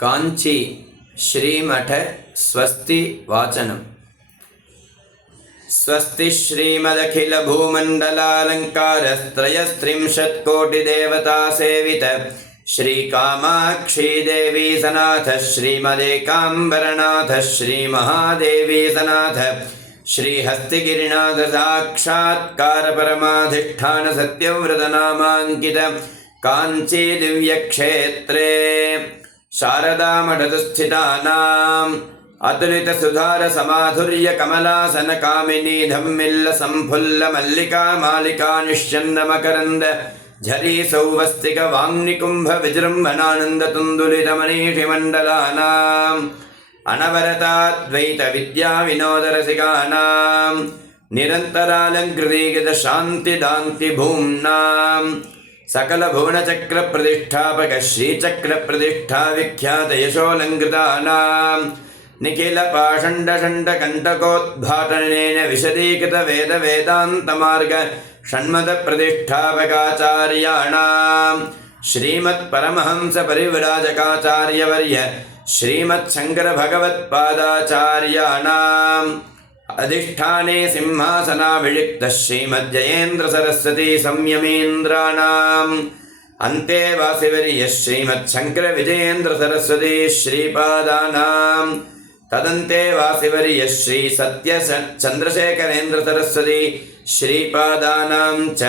कांची श्रीमठ स्वस्ति वाचनम्। स्वस्ति श्रीमदखिल भूमण्डलालङ्कारस्त्रयस्त्रिंशत्कोटिदेवता सेवित श्रीकामाक्षी देवी सनाथ श्रीमदेकाम्बरनाथ श्रीमहादेवी सनाथ श्रीहस्तिगिरिनाथ साक्षात्कार परमाधिष्ठान सत्यव्रतनामाङ्कित कांची दिव्यक्षेत्रे शारदामठस्थितानाम् अतुलित सुधार समाधुर्य कमलासन कामिनी धम्मिल्ल संफुल्ल मल्लिका मालिका निश्चन्न मकरंद झरी सौवस्तिक वाङ्निकुंभ विजृंभणानंद तुंदुलित मनीषि मंडलानाम् अनवरताद्वैत विद्या विनोद रसिकानाम् निरन्तरालंकृतीकृत शांति दान्ति भूम्नाम् सकल भुवन चक्र प्रतिष्ठापक श्रीचक्र प्रतिष्ठा विख्यात यशोलंकृतानाम् निखिल पाषण्ड षण्ड कंटकोद्घाटनेन विशदीकृत वेद वेदांत मार्ग षण्मद प्रतिष्ठापकाचार्याणाम् श्रीमत् परमहंस परिव्राजकाचार्य वर्य श्रीमत् शंकर भगवत्पादाचार्याणाम् अधिष्ठाने सिंहासनाभिषिक्त श्रीमज्जयेन्द्र सरस्वती संयमीन्द्राणाम् अन्तेवासिवर्य श्रीमत् शंकर विजयेन्द्र सरस्वती श्रीपादानाम् तदन्तेवासिवर्य श्री सत्य चंद्रशेखरेन्द्र सरस्वती श्रीपादानाम् च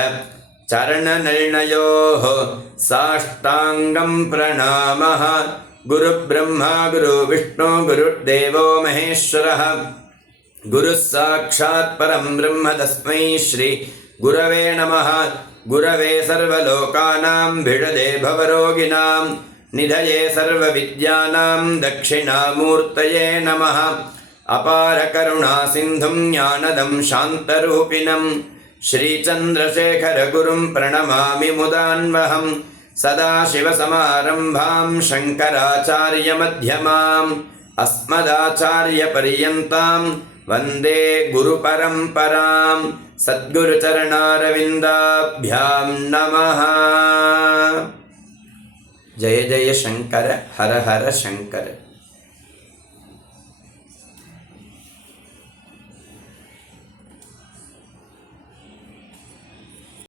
चरणनिर्णयोः साष्टांगं प्रणामः। गुरुब्रह्मा गुरुविष्णु गुरुर्देवो महेश्वरः गुरुः साक्षात् परं ब्रह्म तस्मै श्री गुरवे नमः। गुरवे सर्वलोकानां भिषजे भवरोगिणां निधये सर्वविद्यानां दक्षिणामूर्तये नमः। अपार करुणा सिन्धुं ज्ञानदं शान्तरूपिणं श्रीचन्द्रशेखर गुरुं प्रणमामि मुदान्वहं। सदाशिवसमारम्भां शङ्कराचार्यमध्यमाम् अस्मदाचार्यपर्यन्तां वन्दे गुरुपरम्परां। सद्गुरुचरणारविन्दाभ्यां नमः। जय जय शंकर हर हर शंकर।